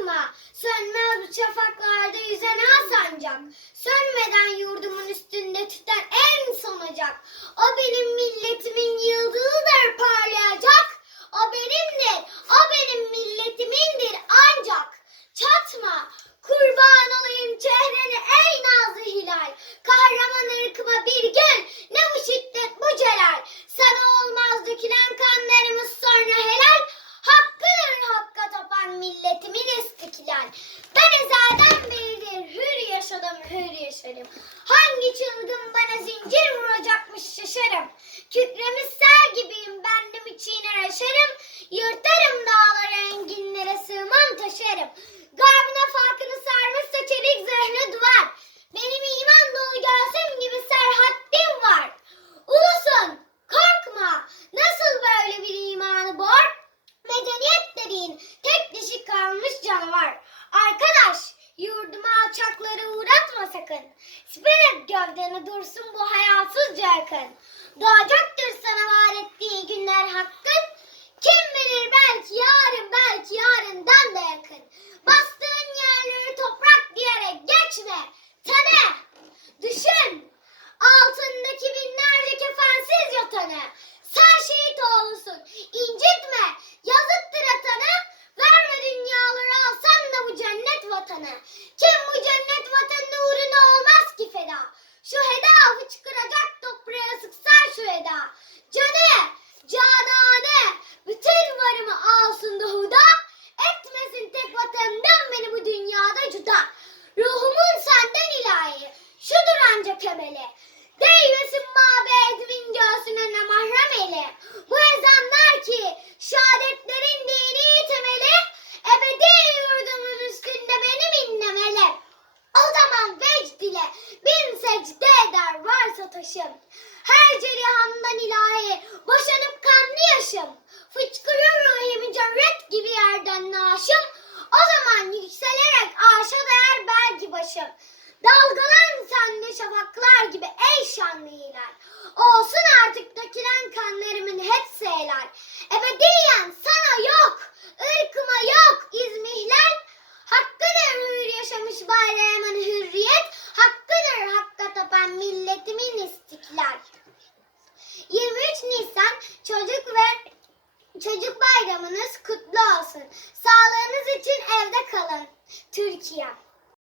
korkma. Sönmez bu şafaklarda yüzen sancak. Sönmeden yurdumun üstünde tüten en son ocak. O benim milletimin yıldızıdır parlayacak. O benimdir, o benim milletimindir ancak. Çatma, kurban olayım çehreni ey nazlı hilal. Kahraman ırkıma bir gül, ne bu şiddet bu celal. Sana olmaz dökülen kanlarımız sonra helal. Hakkıdır hakka tapan milletimin istiklal. Ben ezelden beridir hür yaşadım yaşarım. Hangi çılgın bana zincir vuracakmış şaşarım. Kükremiş sel gibiyim bendim içine aşarım. Yırtarım dağları enginlere sığmam taşarım. Garbına farkını sarmışsa çelik zırhlı duvar. Benim iman dolu göğsüm gibi serhattim var. Ulusun korkma nasıl böyle bir imanı bor? Medeniyet dediğin tek dişi kalmış canavar. Arkadaş yurduma alçakları uğratma sakın. Siper et gövdeni dursun bu hayasızca yakın. Doğacaktır sana var ettiği günler hakkın. Kim bilir belki yarın belki yarından da yakın. Bastığın yerleri toprak diyerek geçme. Tanı. Düşün. Altındaki binlerce kefensiz yatanı. Sen şehit oğlusun. İncitme. Yazıktır atanı. Verme dünyaları alsan da bu cennet vatanı. Kim şudur ancak emeli. Değmesin mabedimin göğsüne ne mahrem eli. Bu ezanlar ki şehadetlerin dini temeli. Ebedi yurdumun üstünde benim inlemeli. O zaman vecd ile bin secde eder varsa taşım. Her cerihamdan ilahi boşanıp kanlı yaşım. Fıçkırır şanlı iler. Olsun artık dökülen kanlarımın hepsi helal. Ebediyen sana yok, ırkıma yok İzmihlal. Hakkıdır hür yaşamış bayramın hürriyet. Hakkıdır hakka tapan milletimin istiklal. 23 Nisan çocuk ve çocuk bayramınız kutlu olsun. Sağlığınız için evde kalın. Türkiye.